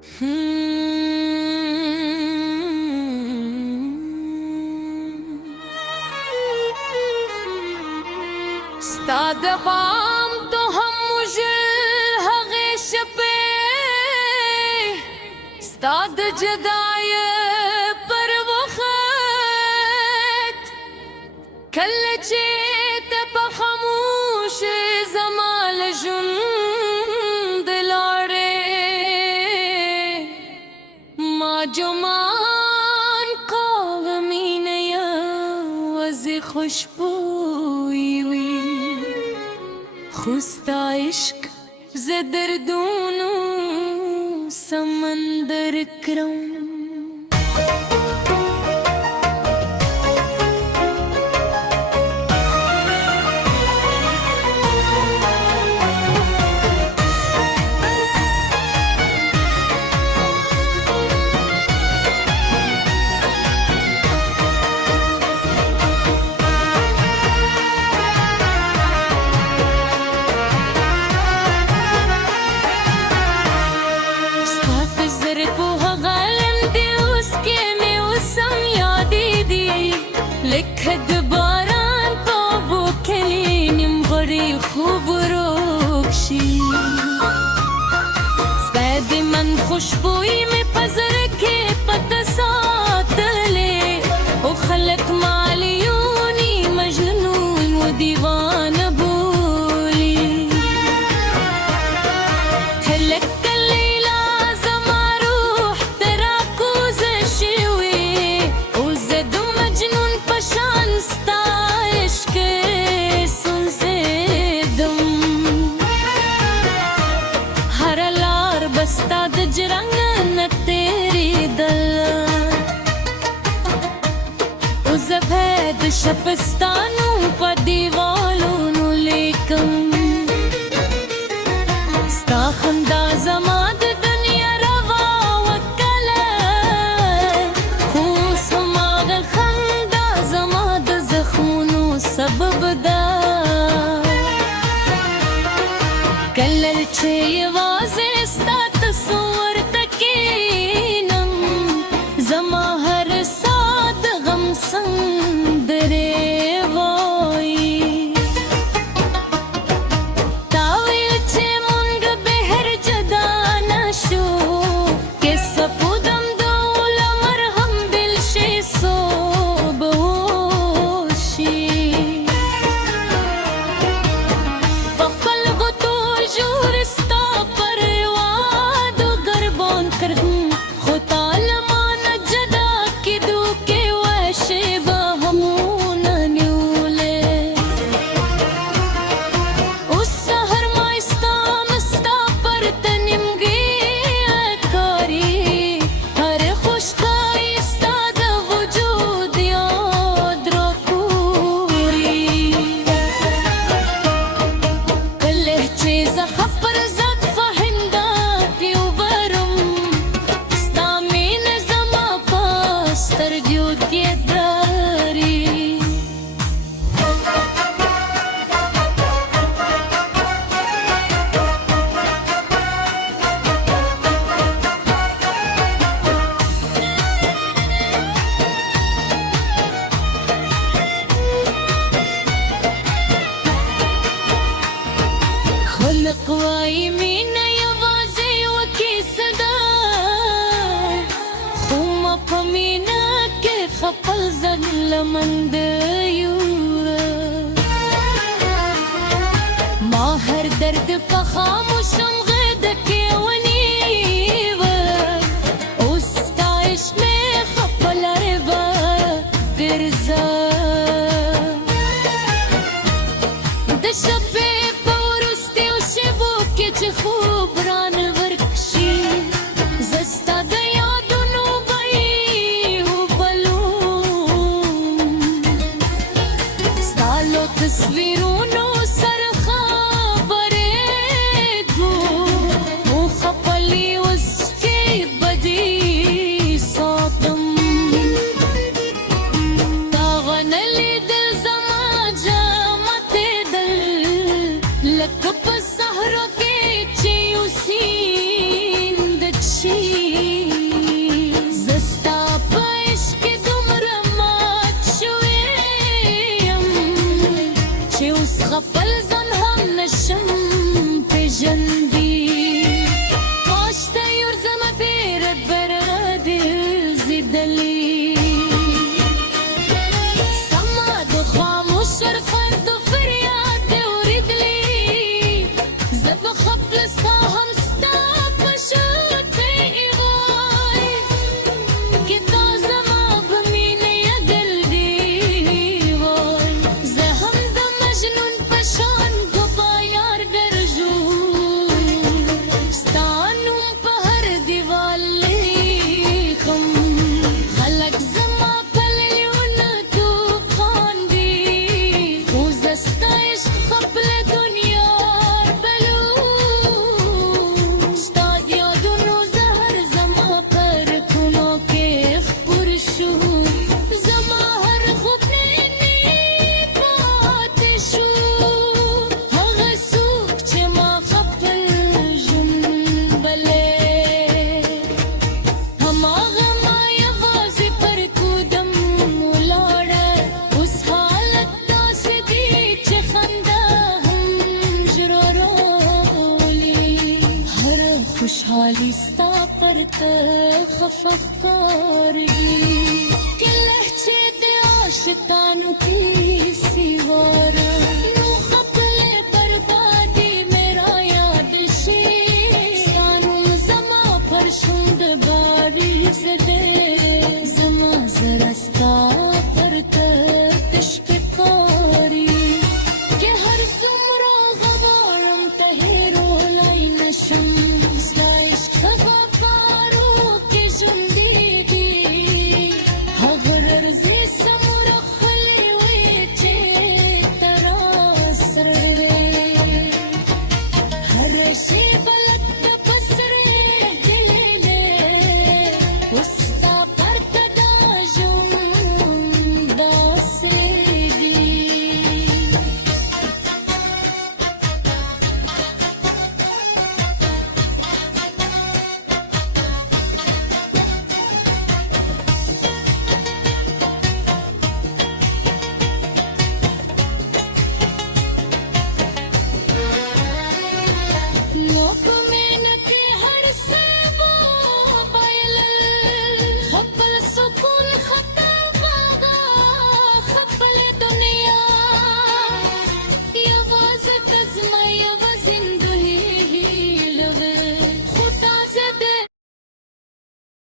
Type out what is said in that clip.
ستا د بام تو هم مژل هغې شپې ستا د جدای پر وخت کله چې ته په خاموش زما له ژوند لاړې ما جمان کاوه مینه یوازې خوشبویي وي خو ستا عشق زه دردونو سمندر کړم لکه د باران په اوبو کلي نیمغړی خوب ورک شي ستا د من خوشبویي مې په زړه کې پته ساتلې او خلک ما لیوني مجنون و دیوانه بولي ته لکه لیلا زما روح ته راکوزه شوې او زه د مجنون شان ستا عشق سوځېدم هره لار به ستا د جرنګ نه تېرېدله او زه به د شپستانو په دیوالونو لیکم ستا خندا زما د دنیا روا وکله خو اوس هماغه خندا زما د زخمونو سبب ده کله چې یوازې ستا تصور ته کښېنم زما هر ساه د غم سندرې وایي تا ویل چې مونږ بهر جدا نه شو که سپودم د العمر هم بلشي صوب وشي په خپل غطول ژور ستا پر وادو ګربان کړم خو تا له مانه جدا کېدو کې وحشې به همونه نیولې اوس سهار ما ستا مستا پر ته نیمګي کاري هر خوشحالي ستا د وجود یاد راکوري کله چې زه خفر زد فهنده پیو برم ستا مینه زما په سترګو کې داري خلق وایي مینه یوازې یوه کیسه ده خو ما په مینه کې خپل ځان له منده یوړه ما هر درد په خاموشم غېږه کې ونیوه اوس ستا عشق مې خپه لارې به ګرځه د شپې په وروستیو شېبو کې چې خوب رانه ورک شي زه ستا د یادونو بیې وبلوم ستا له تصویرونو سره خبرې ګورم دي ستا پرته خفقاري کله چې د عاشقانو کې سیواره نو خپل بربادي میرا یاد شي ستانو زما پر شو